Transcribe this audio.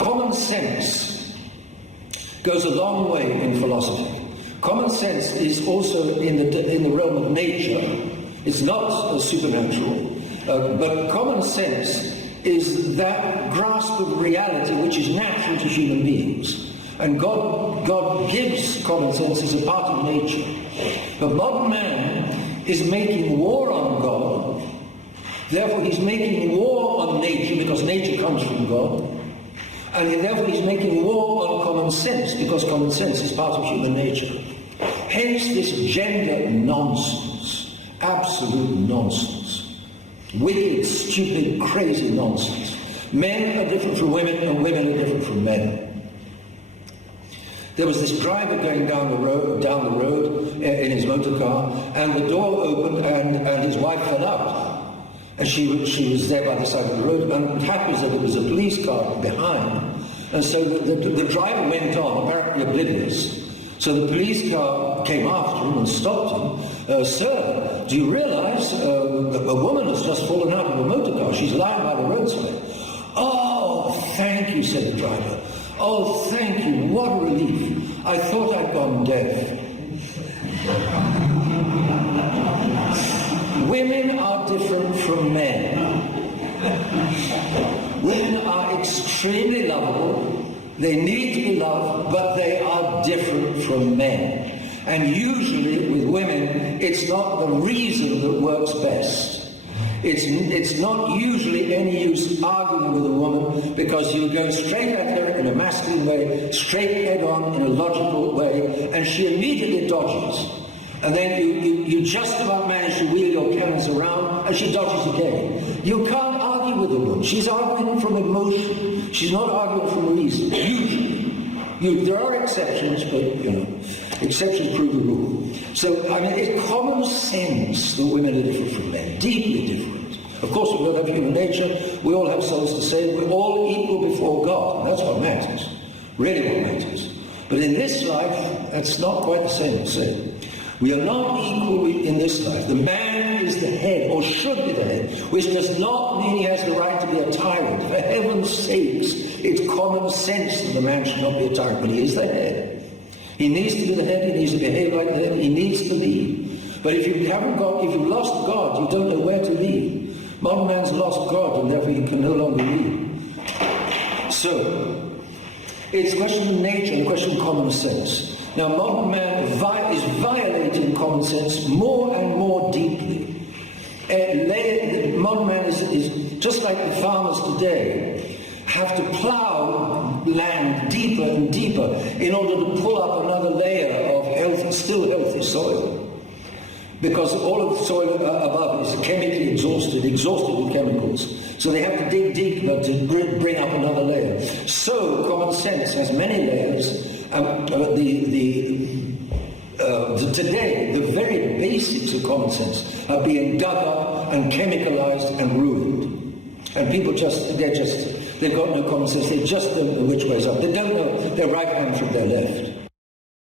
Common sense goes a long way in philosophy. Common sense is also in the realm of nature. It's not supernatural, but common sense is that grasp of reality which is natural to human beings. And God gives common sense as a part of nature. But modern man is making war on God. Therefore he's making war on nature because nature comes from God. And therefore he's making war on common sense because common sense is part of human nature. Hence this gender nonsense. Absolute nonsense. Wicked, stupid, crazy nonsense. Men are different from women and women are different from men. There was this driver going down the road in his motor car, and the door opened and his wife fell out. And she was there by the side of the road, and it happens that there was a police car behind. And so the driver went on, apparently oblivious. So the police car came after him and stopped him. Sir, do you realize a woman has just fallen out of a motor car? She's lying by the roadside. Oh, thank you, said the driver. Oh, thank you, what a relief. I thought I'd gone deaf. Women are different from men. Women are extremely lovable. They need to be loved, but they are different from men. And usually with women, it's not the reason that works best. It's not usually any use arguing with a woman because you go straight at her in a masculine way, straight head on in a logical way, and she immediately dodges. And then you just about manage to wheel your cannons around, and she dodges again. You can't argue with a woman. She's arguing from emotion. She's not arguing from reason, usually. There are exceptions, but, exceptions prove the rule. So, I mean, it's common sense that women are different from men, deeply different. Of course, we all have human nature. We all have souls to save. We're all equal before God. And that's what matters. Really what matters. But in this life, that's not quite the same to say. We are not equal in this life. The man is the head, or should be the head, which does not mean he has the right to be a tyrant. For heaven's sakes, it's common sense that the man should not be a tyrant, but he is the head. He needs to be the head, he needs to behave like the head, he needs to lead. But if you've lost God, you don't know where to lead. Modern man's lost God, and therefore he can no longer lead. So, it's a question of nature and a question of common sense. Now, modern man is violating common sense more and more deeply. Modern man is just like the farmers today have to plow land deeper and deeper in order to pull up another layer of still healthy soil. Because all of the soil above is chemically exhausted with chemicals. So they have to dig deeper to bring up another layer. So common sense has many layers. Today, the very basics of common sense are being dug up and chemicalized and ruined. And people they've got no common sense. They just don't know which way's up. They don't know their right hand from their left.